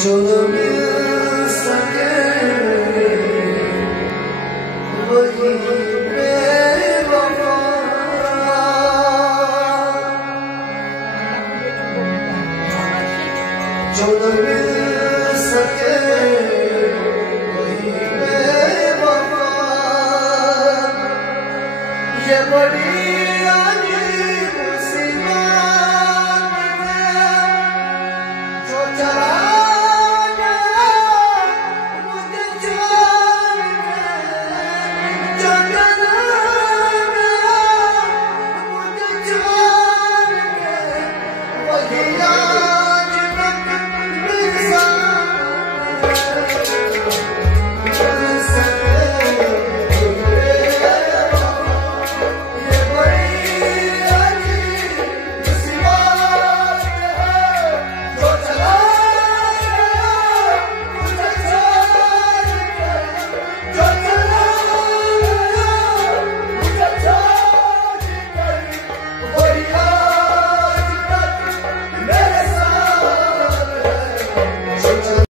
जो न मिल सके वही बेवफा, जो न मिल सके वही बेवफा। ये बड़ी अजीब सी बात है जो चला